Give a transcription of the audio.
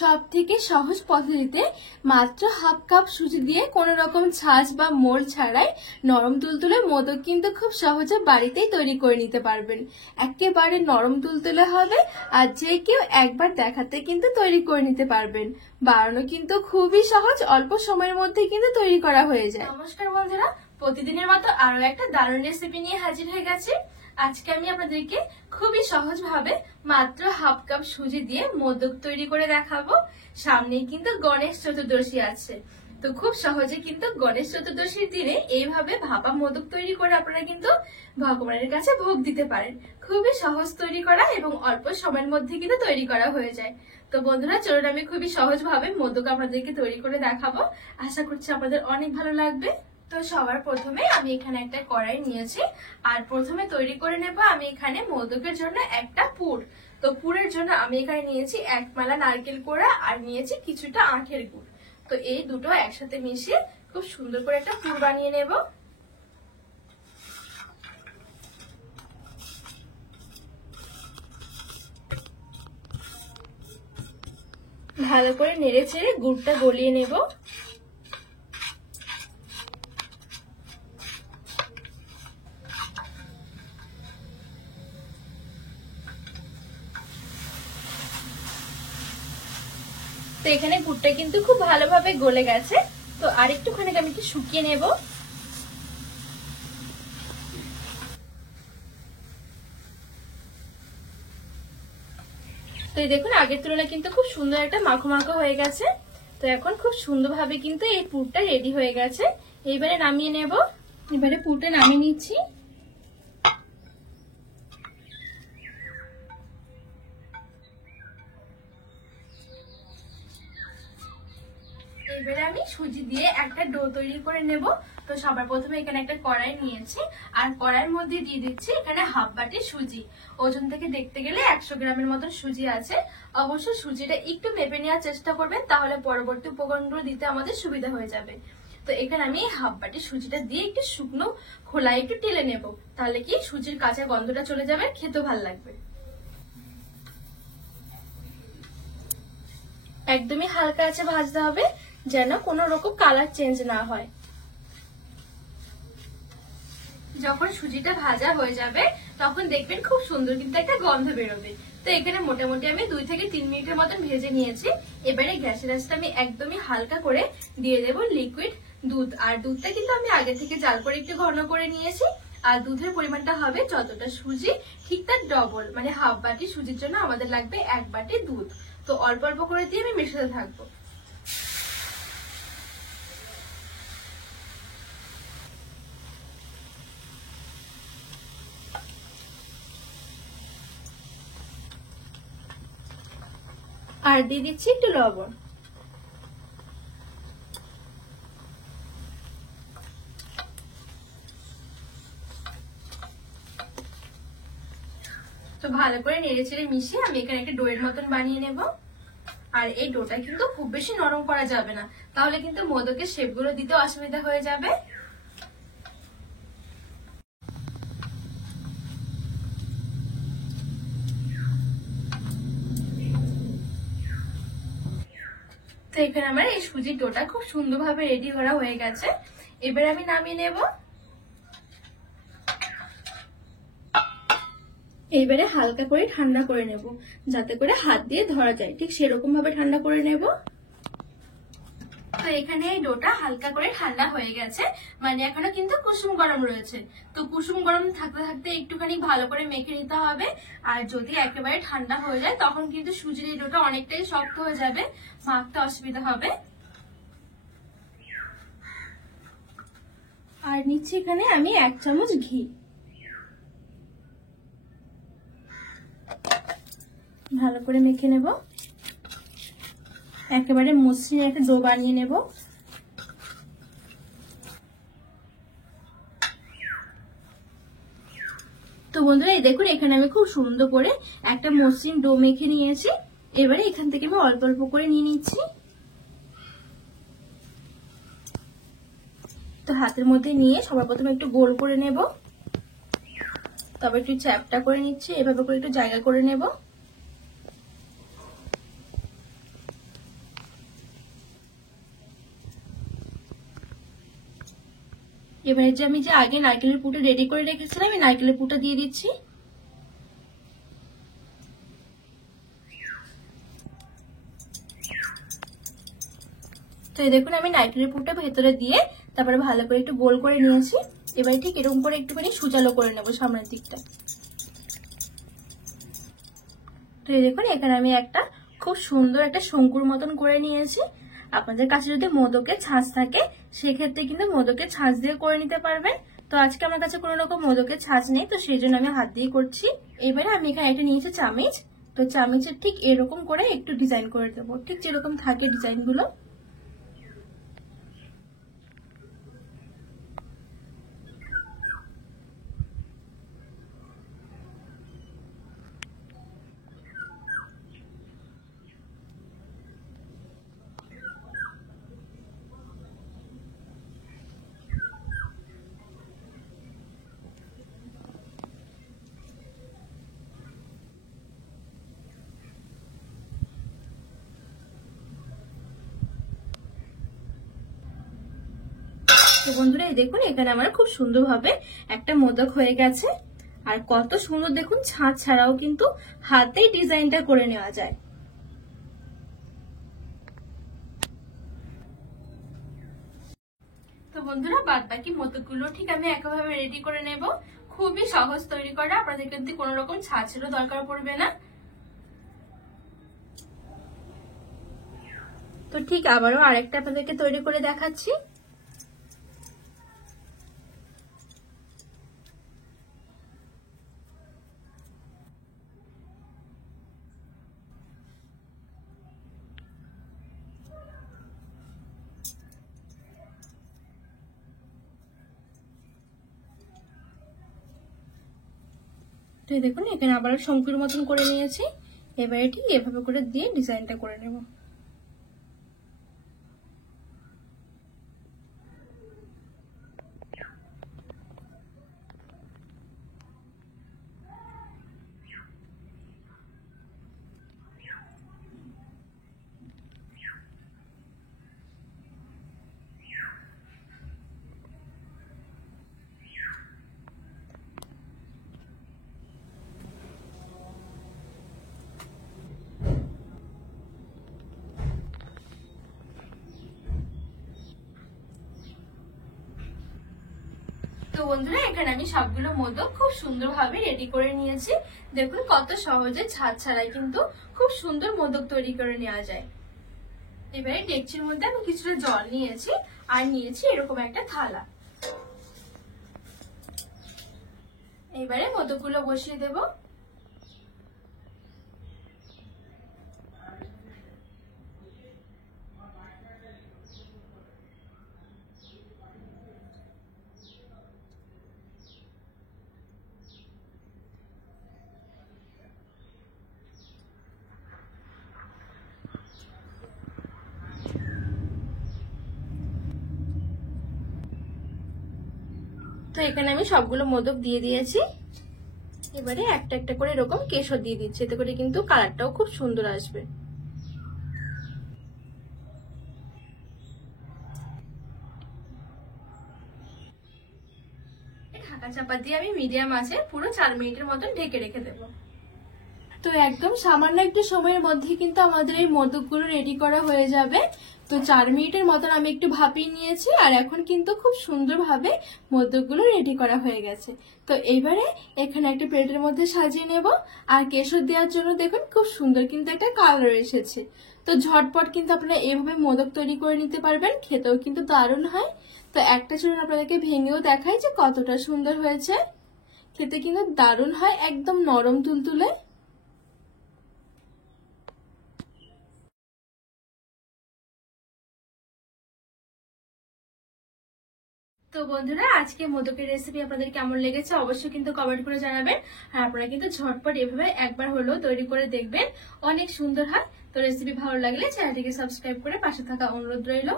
সবথেকে সহজ পদ্ধতিতে মাত্র হাফ কাপ সুজি দিয়ে কোনো রকম ছাঁচ বা মোড় ছাড়াই নরম তুলতুলে মোদক কিন্তু খুব সহজে বাড়িতেই তৈরি করে নিতে পারবেন। একেবারে নরম তুলতুলে হবে আর যে কেউ একবার দেখাতে কিন্তু তৈরি করে নিতে পারবেন। বানানো কিন্তু খুবই সহজ, অল্প সময়ের মধ্যে কিন্তু তৈরি করা হয়ে যায়। নমস্কার বন্ধুরা, প্রতিদিনের মতো আরো একটা দারুণ রেসিপি নিয়ে হাজির হয়ে গেছি। আজকে আমি আপনাদেরকে খুবই সহজভাবে মাত্র হাফ কাপ সুজি দিয়ে মোদক তৈরি করে দেখাবো। সামনেই কিন্তু গণেশ চতুর্দশী আছে, তো খুব সহজে কিন্তু গণেশ চতুর্দশীর দিনে এইভাবে ভাপা মোদক তৈরি করে আপনারা কিন্তু ভগবানের কাছে ভোগ দিতে পারেন। খুবই সহজ তৈরি করা এবং অল্প সময়ের মধ্যে কিন্তু তৈরি করা হয়ে যায়। তো বন্ধুরা চলুন আমি খুবই সহজভাবে মোদক আপনাদেরকে তৈরি করে দেখাবো। আশা করছি আপনাদের অনেক ভালো লাগবে। তো সবার প্রথমে আমি এখানে একটা কড়াই নিয়েছি আর প্রথমে তৈরি করে নেব আমি এখানে মোদকের জন্য একটা পুর। তো পুরের জন্য আমি এখানে নিয়েছি 1 মালা নারকেল কোড়া আর নিয়েছি কিছুটা আখের গুড়। তো এই দুটো একসাথে মিশিয়ে খুব সুন্দর করে একটা পুর বানিয়ে নেব। ভালো করে নেড়ে চেড়ে গুড়টা গলিয়ে নেব। তো এখানে গুড়টা কিন্তু খুব ভালোভাবে গলে গেছে, তো আর একটুখানি আমি একটু শুকিয়ে নেব। তো এই দেখুন আগের তুলনায় কিন্তু খুব সুন্দর একটা মাখো মাখো হয়ে গেছে। তো এখন খুব সুন্দরভাবে কিন্তু এই পুরটা রেডি হয়ে গেছে। এইবারে নামিয়ে নেব। এবারে পুরটা নামিয়ে নিচ্ছি। এবারে আমি সুজি দিয়ে একটা ডো তৈরি করে নেব। তো সবার প্রথমে এখানে একটা কড়াই নিয়েছি আর কড়াইয়ের মধ্যে দিয়ে দিচ্ছি এখানে হাফ বাটি সুজি। ওজন থেকে দেখতে গেলে 100 গ্রামের মতন সুজি আছে। অবশ্যই সুজিটা একটু মেপে নেওয়ার চেষ্টা করবেন, তাহলে পরবর্তী উপকরণগুলো দিতে আমাদের সুবিধা হয়ে যাবে। তো এখানে আমি হাফ বাটি সুজিটা দিয়ে একটু শুকনো খোলায় একটু টেলে নেব, তাহলে কি সুজির কাঁচা গন্ধটা চলে যাবে, খেতে ভালো লাগবে। একদমই হালকা আছে ভাজতে হবে, যেন কোনো রকম কালার চেঞ্জ না হয়। যখন সুজিটা ভাজা হয়ে যাবে তখন দেখবেন খুব সুন্দর কিন্তু একটা গন্ধ বেরোবে। তো এখানে মোটামুটি আমি 2 থেকে 3 মিনিটের মতন ভেজে নিয়েছি। এবারে গ্যাসের আঁচটা আমি একদমই হালকা করে দিয়ে দেব লিকুইড দুধ। আর দুধটা কিন্তু আমি আগে থেকে জাল করে একটু ঘন করে নিয়েছি। আর দুধের পরিমাণটা হবে যতটা সুজি ঠিক তার ডবল, মানে হাফ বাটি সুজির জন্য আমাদের লাগবে 1 বাটি দুধ। তো অল্প অল্প করে দিয়ে আমি মেশাতে থাকবো। আর দিয়ে দিচ্ছি একটু লবণ। তো ভালো করে নেড়ে চেড়ে মিশিয়ে আমি এখানে একটা ডোয়ের মতন বানিয়ে নেব। আর এই ডোটা কিন্তু খুব বেশি নরম করা যাবে না, তাহলে কিন্তু মোদকের শেপগুলো দিতে অসুবিধা হয়ে যাবে। তো এখানে আমার এই সুজির ডোটা খুব সুন্দরভাবে রেডি করা হয়ে গেছে। এবার আমি নামিয়ে নেব। এইবারে হালকা করে ঠান্ডা করে নেব, যাতে করে হাত দিয়ে ধরা যায়, ঠিক সেরকম ভাবে ঠান্ডা করে নেব। তো এখানে এই ডোটা হালকা করে ঠান্ডা হয়ে গেছে, মানে এখনো কিন্তু কুসুম গরম রয়েছে। তো কুসুম গরম থাকতে থাকতে একটুখানি ভালো করে মেখে নিতে হবে। আর যদি একেবারে ঠান্ডা হয়ে যায় তখন কিন্তু সুজির এই ডোটা অনেকটাই শক্ত হয়ে যাবে, মাখতে অসুবিধা হবে। আর নিচ্ছি এখানে আমি 1 চামচ ঘি। ভালো করে মেখে নেব, একেবারে মসৃণ একটা ডো বানিয়ে নেব। তো বন্ধুরা এই দেখুন এখানে আমি খুব সুন্দর করে একটা মসৃণ ডো মেখে নিয়েছি। এবারে এখান থেকে আমি অল্প অল্প করে নিয়ে নিচ্ছি। তো হাতের মধ্যে নিয়ে সবার প্রথমে একটু গোল করে নেব, তবে একটু চ্যাপটা করে নিচ্ছি, এভাবে করে একটু জায়গা করে নেব। এবারে যে আমি যে আগে নারকেলের পুরটা রেডি করে রেখেছিলাম, এই নারকেলের পুরটা দিয়ে দিচ্ছি। তো এই দেখুন আমি নারকেলের পুরটা ভেতরে দিয়ে তারপরে ভালো করে একটু গোল করে নিয়েছি। এবারে ঠিক এরকম করে একটুখানি সুচালো করে নেবো সামনের দিকটা। তো এই দেখুন এখানে আমি একটা খুব সুন্দর একটা শঙ্কুর মতন করে নিয়েছি। আপনাদের কাছে যদি মোদকের ছাঁচ থাকে সেক্ষেত্রে কিন্তু মোদকের ছাঁচ দিয়ে করে নিতে পারবেন। তো আজকে আমার কাছে কোনো রকম মোদকের ছাঁচ নেই, তো সেই জন্য আমি হাত দিয়ে করছি। এবারে আমি এখানে একটা নিয়েছি চামিচ। তো চামিচের ঠিক এরকম করে একটু ডিজাইন করে দেবো, ঠিক যেরকম থাকে ডিজাইনগুলো। তো বন্ধুরা এই দেখুন এখানে আমার খুব সুন্দরভাবে একটা মোদক হয়ে গেছে। আর কত সুন্দর দেখুন, ছাঁচ ছাড়াও কিন্তু হাতেই ডিজাইনটা করে নেওয়া যায়। তো বন্ধুরা বাদ বাকি মোদকগুলো ঠিক আমি একভাবে রেডি করে নেব। খুবই সহজ তৈরি করা, আপনাদের কিন্তু কোনো রকম ছাঁচেরও দরকার পড়বে না। তো ঠিক আবারও আরেকটা আপনাদেরকে তৈরি করে দেখাচ্ছি। তো দেখুন এখানে আবার শঙ্কুর মতন করে নিয়েছি। এবারে ঠিক এভাবে করে দিয়ে ডিজাইনটা করে নেব। তো বন্ধুরা এখানে আমি সবগুলো মোদক খুব সুন্দরভাবে রেডি করে নিয়েছি। দেখুন কত সহজে ছাঁচ ছাড়াই কিন্তু খুব সুন্দর মোদক তৈরি করে নেওয়া যায়। এবারে ডেকচির মধ্যে আমি কিছুটা জল নিয়েছি আর নিয়েছি এরকম একটা থালা। এবারে মোদকগুলো বসিয়ে দেব। তো এখানে আমি সবগুলো মোদক দিয়ে দিয়েছি। এবারে একটা একটা করে এরকম কেশর দিয়ে দিচ্ছি, এতে করে কিন্তু কালারটাও খুব সুন্দর আসবে। ঢাকা চাপা দিয়ে আমি মিডিয়াম আঁচে পুরো 4 মিনিটের মতন ঢেকে রেখে দেবো। তো একদম সামান্য একটু সময়ের মধ্যে কিন্তু আমাদের এই মোদকগুলো রেডি করা হয়ে যাবে। তো 4 মিনিটের মতন আমি একটু ভাপিয়ে নিয়েছি আর এখন কিন্তু খুব সুন্দরভাবে মোদকগুলো রেডি করা হয়ে গেছে। তো এইবারে এখানে একটা প্লেটের মধ্যে সাজিয়ে নেব। আর কেশর দেওয়ার জন্য দেখুন খুব সুন্দর কিন্তু একটা কালার এসেছে। তো ঝটপট কিন্তু আপনারা এইভাবে মোদক তৈরি করে নিতে পারবেন, খেতেও কিন্তু দারুণ হয়। তো একটা চলুন আপনাদেরকে ভেঙেও দেখাই যে কতটা সুন্দর হয়েছে। খেতে কিন্তু দারুণ হয়, একদম নরম তুলতুলে। তো বন্ধুরা আজকে মোদকের রেসিপি আপনাদের কেমন লেগেছে অবশ্যই কিন্তু কমেন্ট করে জানাবেন। আর আপনারা কিন্তু ঝটপট এভাবে একবার হলেও তৈরি করে দেখবেন, অনেক সুন্দর হয়। তো রেসিপি ভালো লাগলে চ্যানেলটিকে সাবস্ক্রাইব করে পাশে থাকা অনুরোধ রইল।